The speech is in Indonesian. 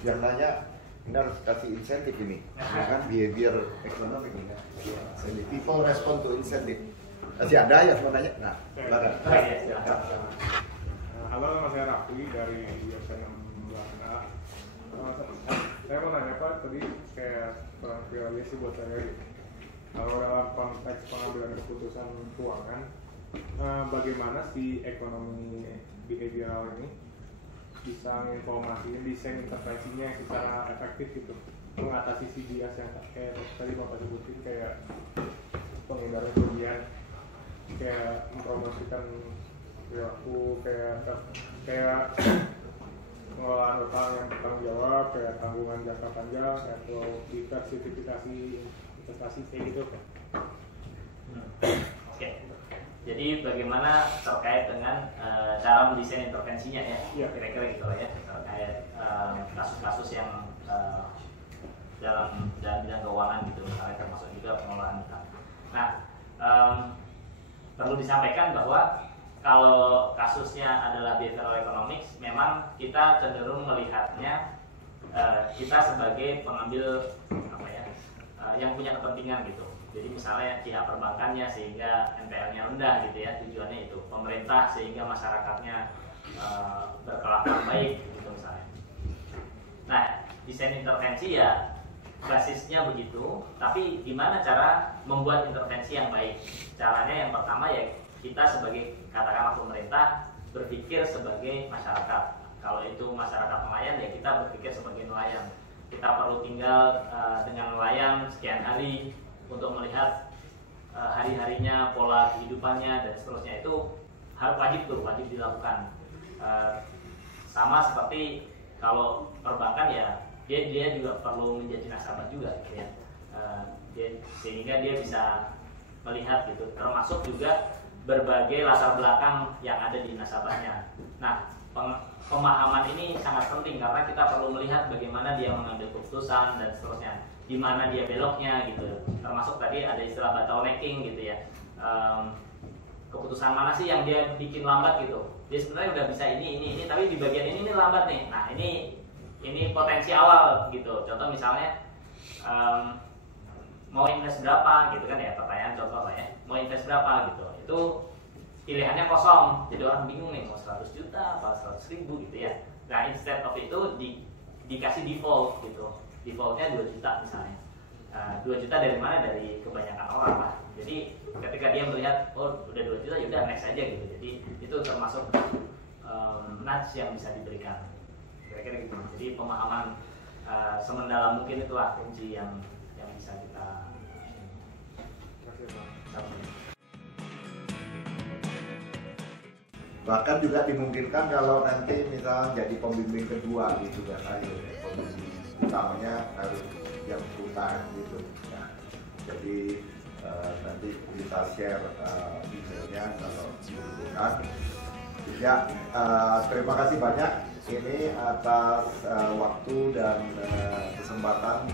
yang nanya ini harus kasih insentif ini, ya kan behavior economic ini kan. People respond to incentive. Masih ada yang mau nanya? Nah, silakan. Halo, nama saya Raffi dari USN 16A. Saya mau nanya Pak, tadi kayak prioritas sih buat saya gitu. Kalau dalam konteks pengambilan keputusan keuangan, bagaimana si ekonomi behavioral ini bisa menginformasikan desain intervensinya secara efektif gitu, mengatasi si bias yang kayak tadi Bapak sebutin, kayak penghindaran kerugian, kayak mempromosikan perilaku, kayak pengelolaan utang yang bertanggung jawab, kayak tanggungan jangka panjang, atau diversifikasi investasi kayak gitu. Oke. Jadi bagaimana terkait dengan cara mendesain intervensinya ya, kira-kira gitu ya, terkait kasus-kasus yang dalam bidang keuangan gitu, misalnya termasuk juga pengelolaan utang. Nah, perlu disampaikan bahwa kalau kasusnya adalah behavioral economics, memang kita cenderung melihatnya kita sebagai pengambil yang punya kepentingan gitu. Jadi misalnya pihak perbankannya sehingga NPL-nya rendah gitu ya, tujuannya itu. Pemerintah sehingga masyarakatnya berkelakuan baik gitu misalnya. Nah, desain intervensi ya basisnya begitu, tapi gimana cara membuat intervensi yang baik? Caranya yang pertama ya kita sebagai katakanlah pemerintah berpikir sebagai masyarakat. Kalau itu masyarakat nelayan ya kita berpikir sebagai nelayan. Kita perlu tinggal dengan nelayan sekian hari untuk melihat hari-harinya, pola kehidupannya dan seterusnya, itu wajib dilakukan. Sama seperti kalau perbankan ya dia juga perlu menjadi nasabah juga gitu ya. Sehingga dia bisa melihat gitu, termasuk juga berbagai latar belakang yang ada di nasabahnya. Nah, pemahaman ini sangat penting karena kita perlu melihat bagaimana dia mengambil keputusan dan seterusnya, di mana dia beloknya gitu. Termasuk tadi ada istilah bottlenecking gitu ya. Keputusan mana sih yang dia bikin lambat gitu. Dia sebenarnya udah bisa ini, tapi di bagian ini lambat nih. Nah, ini potensi awal gitu. Contoh misalnya mau invest berapa gitu kan ya, pertanyaan contoh lah ya. Mau invest berapa gitu. Itu pilihannya kosong. Jadi orang bingung nih mau 100 juta apa 100.000 gitu ya. Nah, instead of itu dikasih default gitu. Defaultnya 2 juta misalnya. 2 juta dari mana? Dari kebanyakan orang lah. Jadi ketika dia melihat oh udah 2 juta ya udah next aja gitu. Jadi itu termasuk nudge yang bisa diberikan. Kira-kira gitu. Jadi pemahaman semendalam mungkin itulah kunci yang bisa kita. Bahkan juga dimungkinkan kalau nanti misalnya jadi pembimbing kedua gitu kan, pembimbing utamanya harus yang full-time gitu. Nah, jadi nanti kita share emailnya kalau dibutuhkan. Ya, terima kasih banyak ini atas waktu dan kesempatan